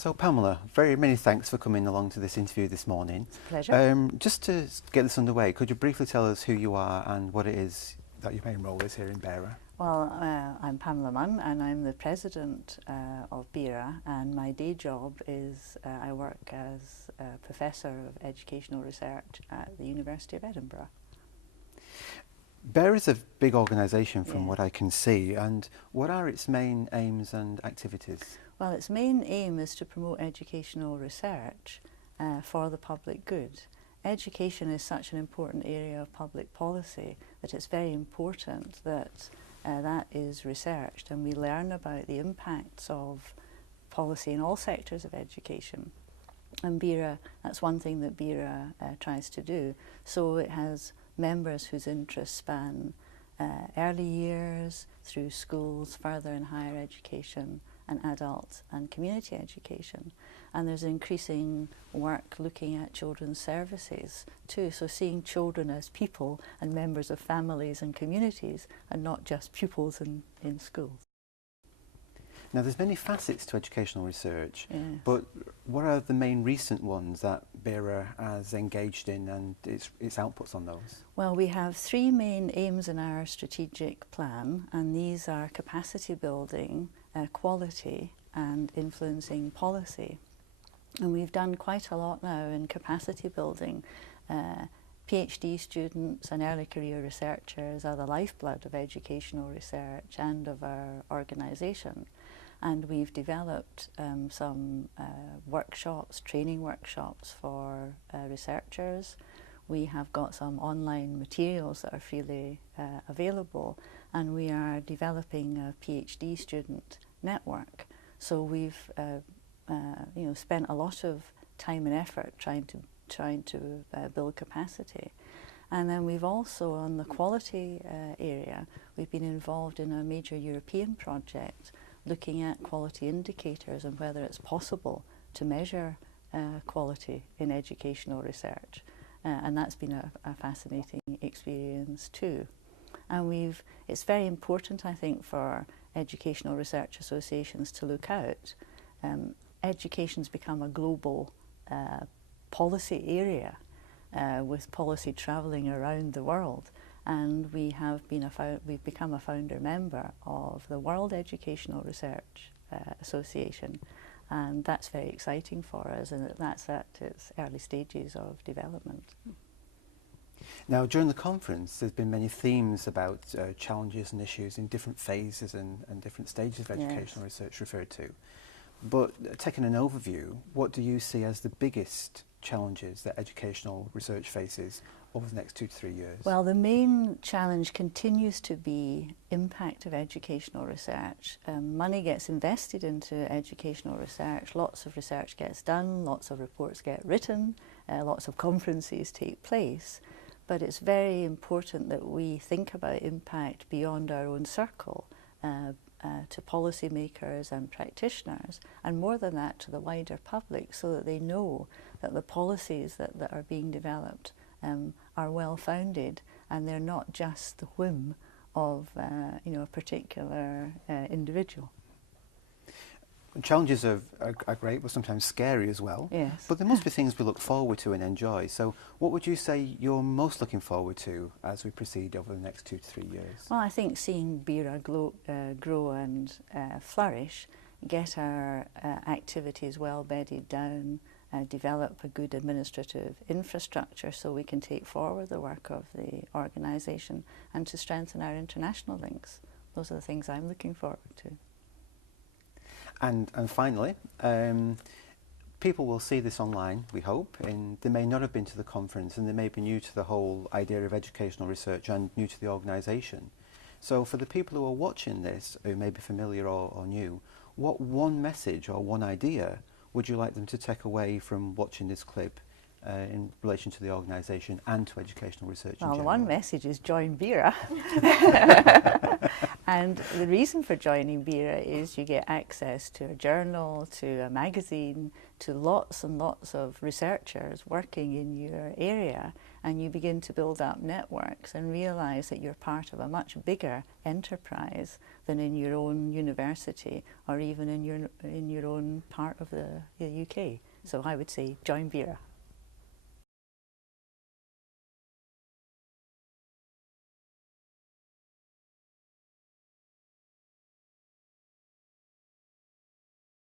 So Pamela, very many thanks for coming along to this interview this morning. It's a pleasure. Just to get this underway, could you briefly tell us who you are and what it is that your main role is here in BERA? Well, I'm Pamela Munn and I'm the president of BERA, and my day job is I work as a Professor of Educational Research at the University of Edinburgh. BERA is a big organisation from what I can see, and what are its main aims and activities? Well, its main aim is to promote educational research for the public good. Education is such an important area of public policy that it's very important that that is researched and we learn about the impacts of policy in all sectors of education. And BERA, that's one thing that BERA tries to do. So it has members whose interests span early years, through schools, further and higher education, and adult and community education. And there's increasing work looking at children's services too, so seeing children as people and members of families and communities and not just pupils in schools. Now there's many facets to educational research, Yes. but what are the main recent ones that BERA has engaged in and its outputs on those? Well, we have three main aims in our strategic plan, and these are capacity building, quality and influencing policy. And we've done quite a lot now in capacity building. PhD students and early career researchers are the lifeblood of educational research and of our organisation. And we've developed some workshops, training workshops for researchers. We have got some online materials that are freely available, and we are developing a PhD student network. So we've spent a lot of time and effort trying to build capacity. And then we've also, on the quality area, we've been involved in a major European project looking at quality indicators and whether it's possible to measure quality in educational research. And that's been a fascinating experience too. And it's very important, I think, for educational research associations to look out. Education's become a global policy area with policy travelling around the world, and we've become a founder member of the World Educational Research Association, and that's very exciting for us, and that's at its early stages of development. Now, during the conference, there's been many themes about challenges and issues in different phases and different stages of educational research referred to. But taking an overview, what do you see as the biggest challenges that educational research faces over the next 2 to 3 years? Well, the main challenge continues to be impact of educational research. Money gets invested into educational research, lots of research gets done, lots of reports get written, lots of conferences take place. But it's very important that we think about impact beyond our own circle, to policymakers and practitioners, and more than that to the wider public, so that they know that the policies that are being developed are well founded and they're not just the whim of a particular individual. Challenges are great, but sometimes scary as well. Yes. But there must be things we look forward to and enjoy. So what would you say you're most looking forward to as we proceed over the next 2 to 3 years? Well, I think seeing BERA grow and flourish, get our activities well bedded down, develop a good administrative infrastructure so we can take forward the work of the organisation, and to strengthen our international links. Those are the things I'm looking forward to. And finally, people will see this online, we hope, and they may not have been to the conference and they may be new to the whole idea of educational research and new to the organisation. So for the people who are watching this, who may be familiar or new, what one message or one idea would you like them to take away from watching this clip in relation to the organisation and to educational research in general? Well, one message is join BERA. And the reason for joining BERA is you get access to a journal, to a magazine, to lots and lots of researchers working in your area, and you begin to build up networks and realise that you're part of a much bigger enterprise than in your own university or even in your own part of the UK. So I would say join BERA.